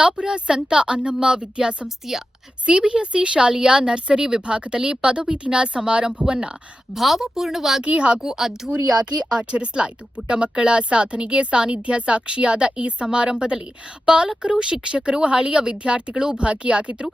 ಸಿದ್ದಾಪುರ ಸಂತ ಅನ್ನಮ್ಮ ವಿದ್ಯಾಸಂಸ್ಥೆಯ ಸಿಬಿಎಸ್ಇ ಶಾಲೆಯ ನರ್ಸರಿ ವಿಭಾಗದಲ್ಲಿ ಪದವಿ ದಿನ ಸಮಾರಂಭವನ್ನು ಭಾವಪೂರ್ಣವಾಗಿ ಹಾಗೂ ಅದ್ದೂರಿಯಾಗಿ ಆಚರಿಸಲಾಯಿತು. ಪುಟ್ಟ ಮಕ್ಕಳ ಸಾಧನೆಗೆ ಸಾನ್ನಿಧ್ಯ ಸಾಕ್ಷಿಯಾದ ಈ ಸಮಾರಂಭದಲ್ಲಿ ಪಾಲಕರು, ಶಿಕ್ಷಕರು, ಹಳೆಯ ವಿದ್ಯಾರ್ಥಿಗಳು ಭಾಗಿಯಾಗಿದ್ದರು.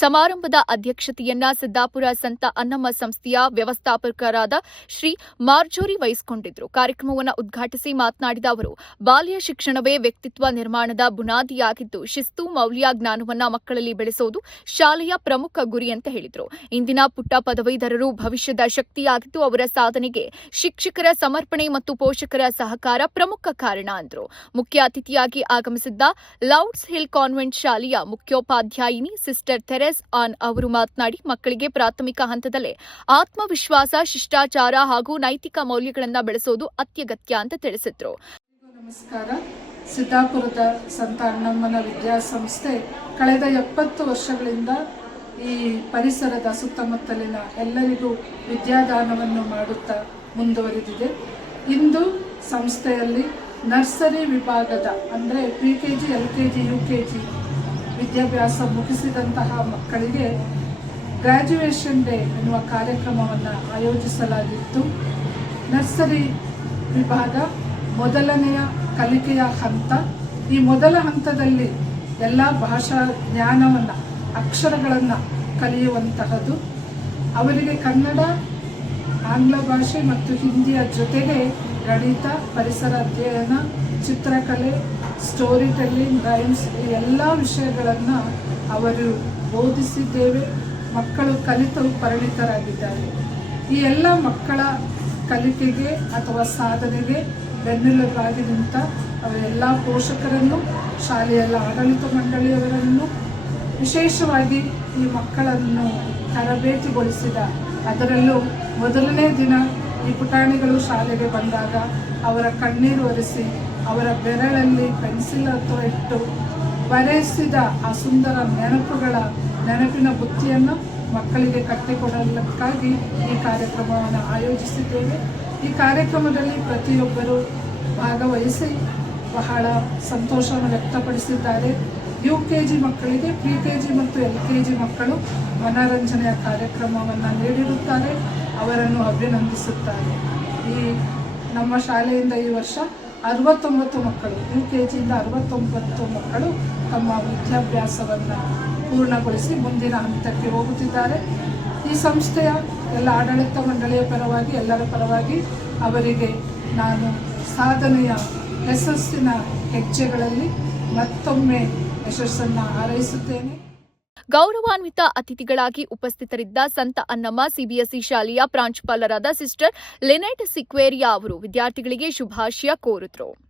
ಸಮಾರಂಭದ ಅಧ್ಯಕ್ಷತೆಯನ್ನ ಸಿದ್ದಾಪುರ ಸಂತ ಅನ್ನಮ್ಮ ಸಂಸ್ಥೆಯ ವ್ಯವಸ್ಥಾಪಕರಾದ ಶ್ರೀ ಮಾರ್ಜೋರಿ ವಹಿಸಿಕೊಂಡಿದ್ದರು. ಕಾರ್ಯಕ್ರಮವನ್ನು ಉದ್ಘಾಟಿಸಿ ಮಾತನಾಡಿದ ಅವರು, ಬಾಲ್ಯ ಶಿಕ್ಷಣವೇ ವ್ಯಕ್ತಿತ್ವ ನಿರ್ಮಾಣದ ಬುನಾದಿಯಾಗಿದ್ದು, ಶಿಸ್ತು, ಮೌಲ್ಯ ಜ್ಞಾನವನ್ನ ಮಕ್ಕಳಲ್ಲಿ ಬೆಳೆಸುವುದು ಶಾಲೆಯ ಪ್ರಮುಖ ಗುರಿ ಅಂತ ಹೇಳಿದರು. ಇಂದಿನ ಪುಟ್ಟ ಪದವೀಧರರು ಭವಿಷ್ಯದ ಶಕ್ತಿಯಾಗಿದ್ದು, ಅವರ ಸಾಧನೆಗೆ ಶಿಕ್ಷಕರ ಸಮರ್ಪಣೆ ಮತ್ತು ಪೋಷಕರ ಸಹಕಾರ ಪ್ರಮುಖ ಕಾರಣ ಅಂದರು. ಮುಖ್ಯ ಅತಿಥಿಯಾಗಿ ಆಗಮಿಸಿದ್ದ ಲೌಡ್ಸ್ ಹಿಲ್ ಕಾನ್ವೆಂಟ್ ಶಾಲೆಯ ಮುಖ್ಯೋಪಾಧ್ಯಾಯಿನಿ ಸಿಸ್ಟರ್ ಥೆರೆಸ್ ಆನ್ ಅವರು ಮಾತನಾಡಿ, ಮಕ್ಕಳಿಗೆ ಪ್ರಾಥಮಿಕ ಹಂತದಲ್ಲೇ ಆತ್ಮವಿಶ್ವಾಸ, ಶಿಷ್ಟಾಚಾರ ಹಾಗೂ ನೈತಿಕ ಮೌಲ್ಯಗಳನ್ನು ಬೆಳೆಸೋದು ಅತ್ಯಗತ್ಯ ಅಂತ ತಿಳಿಸಿದ್ರು. ನಮಸ್ಕಾರ. ಸಿದ್ದಾಪುರದ ಸಂತ ಅನ್ನಮ್ಮನ ವಿದ್ಯಾಸಂಸ್ಥೆ ಕಳೆದ 70 ವರ್ಷಗಳಿಂದ ಈ ಪರಿಸರದ ಸುತ್ತಮುತ್ತಲಿನ ಎಲ್ಲರಿಗೂ ವಿದ್ಯಾದಾನವನ್ನು ಮಾಡುತ್ತಾ ಮುಂದುವರಿದಿದೆ. ಇಂದು ಸಂಸ್ಥೆಯಲ್ಲಿ ನರ್ಸರಿ ವಿಭಾಗದ ಅಂದರೆ PKG, LKG, UKG ವಿದ್ಯಾಭ್ಯಾಸ ಮುಗಿಸಿದಂತಹ ಮಕ್ಕಳಿಗೆ ಗ್ರ್ಯಾಜುಯೇಷನ್ ಡೇ ಎನ್ನುವ ಕಾರ್ಯಕ್ರಮವನ್ನು ಆಯೋಜಿಸಲಾಗಿತ್ತು. ನರ್ಸರಿ ವಿಭಾಗ ಮೊದಲನೆಯ ಕಲಿಕೆಯ ಹಂತ. ಈ ಮೊದಲ ಹಂತದಲ್ಲಿ ಎಲ್ಲ ಭಾಷಾ ಜ್ಞಾನವನ್ನು, ಅಕ್ಷರಗಳನ್ನು ಕಲಿಯುವಂತಹದ್ದು. ಅವರಿಗೆ ಕನ್ನಡ, ಆಂಗ್ಲ ಭಾಷೆ ಮತ್ತು ಹಿಂದಿಯ ಜೊತೆಗೆ ಗಣಿತ, ಪರಿಸರ ಅಧ್ಯಯನ, ಚಿತ್ರಕಲೆ, ಸ್ಟೋರಿ ಟೆಲ್ಲಿಂಗ್, ರೈಮ್ಸ್ ಈ ಎಲ್ಲ ವಿಷಯಗಳನ್ನು ಅವರು ಬೋಧಿಸಿದ್ದೇವೆ. ಮಕ್ಕಳು ಕಲಿತು ಪರಿಣಿತರಾಗಿದ್ದಾರೆ. ಈ ಎಲ್ಲ ಮಕ್ಕಳ ಕಲಿಕೆಗೆ ಅಥವಾ ಸಾಧನೆಗೆ ಬೆನ್ನೆಲುಬಾಗಿ ನಿಂತ ಅವರೆಲ್ಲ ಪೋಷಕರನ್ನು, ಶಾಲೆಯ ಆಡಳಿತ ಮಂಡಳಿಯವರನ್ನು, ವಿಶೇಷವಾಗಿ ಈ ಮಕ್ಕಳನ್ನು ತರಬೇತಿಗೊಳಿಸಿದ, ಅದರಲ್ಲೂ ಮೊದಲನೇ ದಿನ ಈ ಪುಟಾಣಿಗಳು ಶಾಲೆಗೆ ಬಂದಾಗ ಅವರ ಕಣ್ಣೀರು ಒರೆಸಿ ಅವರ ಬೆರಳಲ್ಲಿ ಪೆನ್ಸಿಲ್ ಅಥವಾ ಇಟ್ಟು ಬರೆಸಿದ ಆ ಸುಂದರ ನೆನಪಿನ ಬುತ್ತಿಯನ್ನು ಮಕ್ಕಳಿಗೆ ಕಟ್ಟಿಕೊಡಲಿಕ್ಕಾಗಿ ಈ ಕಾರ್ಯಕ್ರಮವನ್ನು ಆಯೋಜಿಸಿದ್ದೇವೆ. ಈ ಕಾರ್ಯಕ್ರಮದಲ್ಲಿ ಪ್ರತಿಯೊಬ್ಬರು ಭಾಗವಹಿಸಿ ಬಹಳ ಸಂತೋಷವನ್ನು ವ್ಯಕ್ತಪಡಿಸಿದ್ದಾರೆ. UKG ಮಕ್ಕಳಿಗೆ PKG ಮತ್ತು LKG ಮಕ್ಕಳು ಮನರಂಜನೆಯ ಕಾರ್ಯಕ್ರಮವನ್ನು ನೀಡಿರುತ್ತಾರೆ. ಅವರನ್ನು ಅಭಿನಂದಿಸುತ್ತಾರೆ. ಈ ನಮ್ಮ ಶಾಲೆಯಿಂದ ಈ ವರ್ಷ 69 ಮಕ್ಕಳು, UKGಯಿಂದ 69 ಮಕ್ಕಳು ತಮ್ಮ ವಿದ್ಯಾಭ್ಯಾಸವನ್ನು ಪೂರ್ಣಗೊಳಿಸಿ ಮುಂದಿನ ಹಂತಕ್ಕೆ ಹೋಗುತ್ತಿದ್ದಾರೆ. ಈ ಸಂಸ್ಥೆಯ ಎಲ್ಲ ಆಡಳಿತ ಮಂಡಳಿಯ ಪರವಾಗಿ, ಎಲ್ಲರ ಪರವಾಗಿ ಅವರಿಗೆ ನಾನು ಸಾಧನೆಯ ಯಶಸ್ಸಿನ ಹೆಜ್ಜೆಗಳಲ್ಲಿ ಮತ್ತೊಮ್ಮೆ ಯಶಸ್ಸನ್ನು ಹಾರೈಸುತ್ತೇನೆ. ಗೌರವಾನ್ವಿತ ಅತಿಥಿಗಳಾಗಿ ಉಪಸ್ಥಿತರಿದ್ದ ಸಂತ ಅನ್ನಮ್ಮ ಸಿಬಿಎಸ್ಇ ಶಾಲೆಯ ಪ್ರಾಂಶುಪಾಲರಾದ ಸಿಸ್ಟರ್ ಲಿನೆಟ್ ಸಿಕ್ವೇರಿಯಾ ಅವರು ವಿದ್ಯಾರ್ಥಿಗಳಿಗೆ ಶುಭಾಶಯ ಕೋರಿದರು.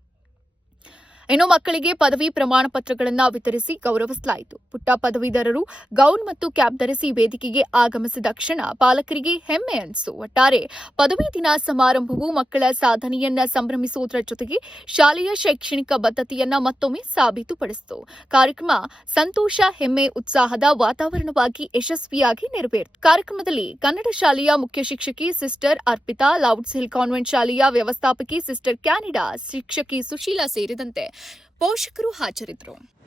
ಇನ್ನು ಮಕ್ಕಳಿಗೆ ಪದವಿ ಪ್ರಮಾಣ ಪತ್ರಗಳನ್ನು ವಿತರಿಸಿ ಗೌರವಿಸಲಾಯಿತು. ಪುಟ್ಟ ಪದವೀಧರರು ಗೌನ್ ಮತ್ತು ಕ್ಯಾಪ್ ಧರಿಸಿ ವೇದಿಕೆಗೆ ಆಗಮಿಸಿದ ಕ್ಷಣ ಪಾಲಕರಿಗೆ ಹೆಮ್ಮೆ ಅನಿಸಿತು. ಒಟ್ಟಾರೆ ಪದವಿ ದಿನ ಸಮಾರಂಭವು ಮಕ್ಕಳ ಸಾಧನೆಯನ್ನ ಸಂಭ್ರಮಿಸುವುದರ ಜೊತೆಗೆ ಶಾಲೆಯ ಶೈಕ್ಷಣಿಕ ಬದ್ಧತೆಯನ್ನ ಮತ್ತೊಮ್ಮೆ ಸಾಬೀತುಪಡಿಸಿತು. ಕಾರ್ಯಕ್ರಮ ಸಂತೋಷ, ಹೆಮ್ಮೆ, ಉತ್ಸಾಹದ ವಾತಾವರಣವಾಗಿ ಯಶಸ್ವಿಯಾಗಿ ನೆರವೇರಿತು. ಕಾರ್ಯಕ್ರಮದಲ್ಲಿ ಕನ್ನಡ ಶಾಲೆಯ ಮುಖ್ಯ ಶಿಕ್ಷಕಿ ಸಿಸ್ಟರ್ ಅರ್ಪಿತಾ, ಲೌಡ್ಸ್ ಹಿಲ್ ಕಾನ್ವೆಂಟ್ ಶಾಲೆಯ ವ್ಯವಸ್ಥಾಪಕಿ ಸಿಸ್ಟರ್ ಕ್ಯಾನಿಡಾ, ಶಿಕ್ಷಕಿ ಸುಶೀಲಾ ಸೇರಿದಂತೆ ಪೋಷಕರು ಹಾಜರಿದ್ದರು.